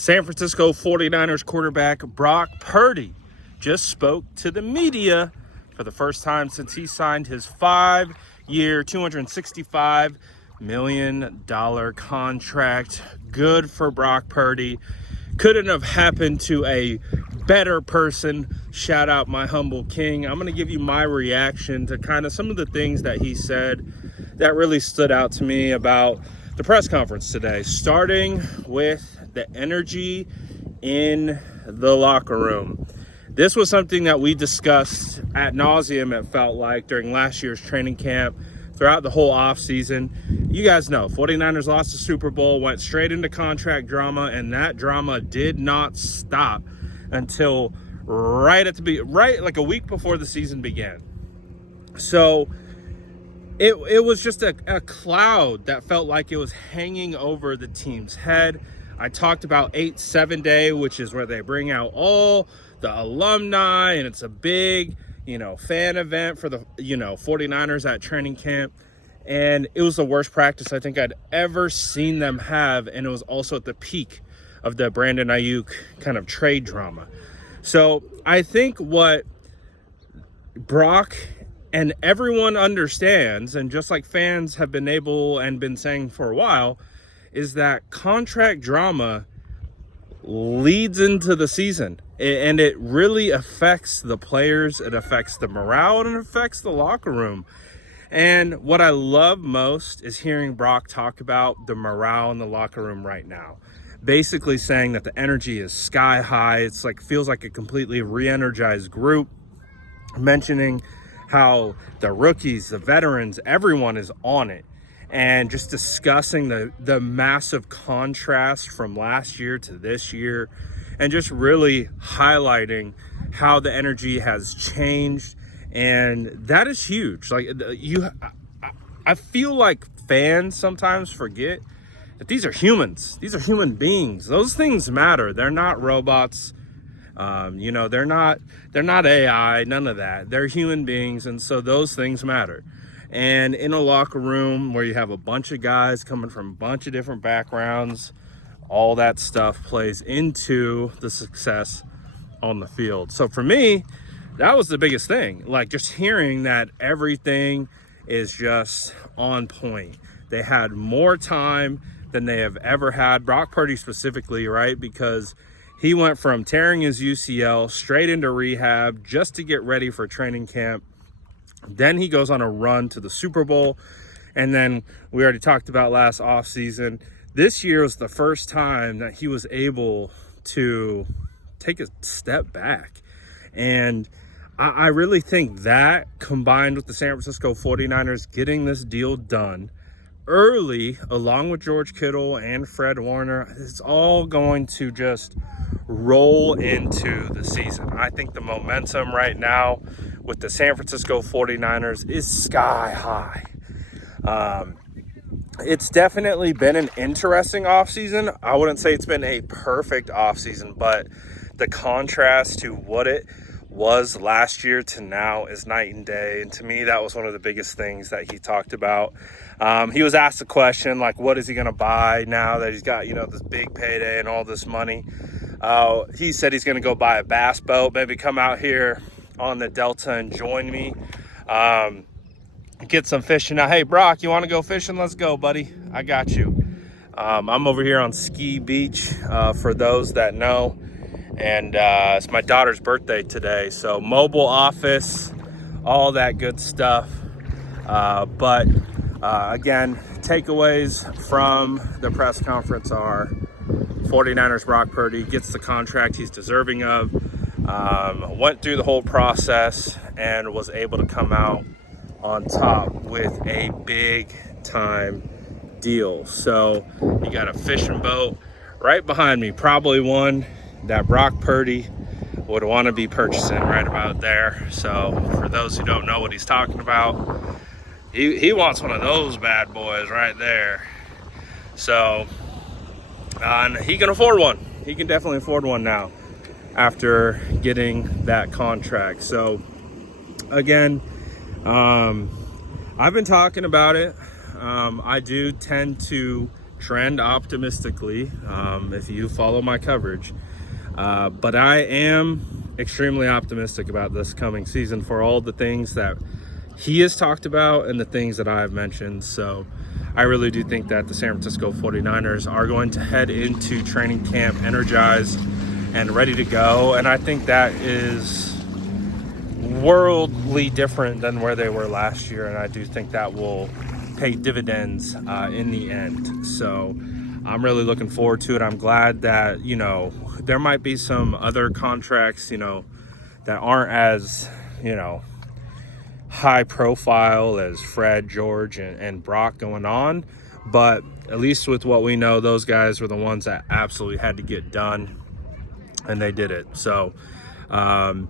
San Francisco 49ers quarterback Brock Purdy just spoke to the media for the first time since he signed his 5-year, $265 million contract. Good for Brock Purdy. Couldn't have happened to a better person. Shout out my humble king. I'm going to give you my reaction to kind of some of the things that he said that really stood out to me about the press conference today, starting with the energy in the locker room. This was something that we discussed ad nauseum, it felt like, during last year's training camp, throughout the whole offseason. You guys know, 49ers lost the Super Bowl, went straight into contract drama, and that drama did not stop until right like a week before the season began. So it was just a cloud that felt like it was hanging over the team's head. I talked about 8-7 day, which is where they bring out all the alumni, and it's a big, fan event for the, 49ers at training camp. And it was the worst practice I think I'd ever seen them have. And it was also at the peak of the Brandon Ayuk kind of trade drama. So I think what Brock and everyone understands, and just like fans have been saying for a while, is that contract drama leads into the season, and it really affects the players, it affects the morale, and it affects the locker room. And what I love most is hearing Brock talk about the morale in the locker room right now, basically saying that the energy is sky high. It's like, feels like a completely re-energized group, mentioning how the rookies, the veterans, everyone is on it, and just discussing the massive contrast from last year to this year, and just really highlighting how the energy has changed. And that is huge. Like, I feel like fans sometimes forget that these are humans. These are human beings. Those things matter. They're not robots. They're not AI, none of that. They're human beings, and so those things matter. And in a locker room where you have a bunch of guys coming from a bunch of different backgrounds, all that stuff plays into the success on the field. So for me, that was the biggest thing. Like, just hearing that everything is just on point. They had more time than they have ever had. Brock Purdy specifically, right? Because he went from tearing his UCL straight into rehab just to get ready for training camp. Then he goes on a run to the Super Bowl. And then we already talked about last offseason. This year was the first time that he was able to take a step back. And I really think that, combined with the San Francisco 49ers getting this deal done early, along with George Kittle and Fred Warner, it's all going to just roll into the season. I think the momentum right now with the San Francisco 49ers is sky high. It's definitely been an interesting offseason. I wouldn't say it's been a perfect offseason, but the contrast to what it was last year to now is night and day. And to me, that was one of the biggest things that he talked about. He was asked a question like, what is he going to buy now that he's got, this big payday and all this money? He said he's going to go buy a bass boat, maybe come out here on the Delta and join me, get some fishing. Now, hey, Brock, you want to go fishing? Let's go, buddy. I got you. I'm over here on Ski Beach, for those that know. And it's my daughter's birthday today, so mobile office, all that good stuff. But again, takeaways from the press conference are 49ers Brock Purdy gets the contract he's deserving of, went through the whole process, and was able to come out on top with a big-time deal. So you got a fishing boat right behind me, probably one that Brock Purdy would want to be purchasing right about there. So for those who don't know what he's talking about, he wants one of those bad boys right there. So and he can afford one. He can definitely afford one now after getting that contract. So again, I've been talking about it. I do tend to trend optimistically if you follow my coverage. But I am extremely optimistic about this coming season for all the things that he has talked about and the things that I have mentioned. So I really do think that the San Francisco 49ers are going to head into training camp energized and ready to go. And I think that is worldly different than where they were last year. And I do think that will pay dividends in the end. So I'm really looking forward to it. I'm glad that, you know, there might be some other contracts, you know, that aren't as, you know, high profile as Fred, George, and Brock going on. But at least with what we know, those guys were the ones that absolutely had to get done, and they did it. So I'm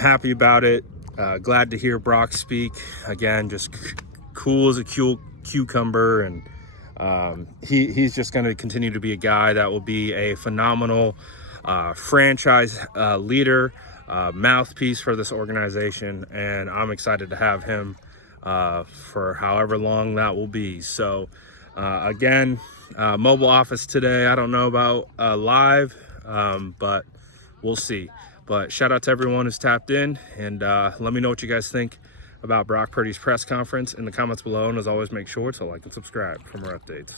happy about it. Glad to hear Brock speak. Again, just cool as a cucumber, and he's just going to continue to be a guy that will be a phenomenal franchise leader, mouthpiece for this organization, and I'm excited to have him for however long that will be. So again, mobile office today. I don't know about live, but we'll see. But shout out to everyone who's tapped in, and let me know what you guys think about Brock Purdy's press conference in the comments below. And as always, make sure to like and subscribe for more updates.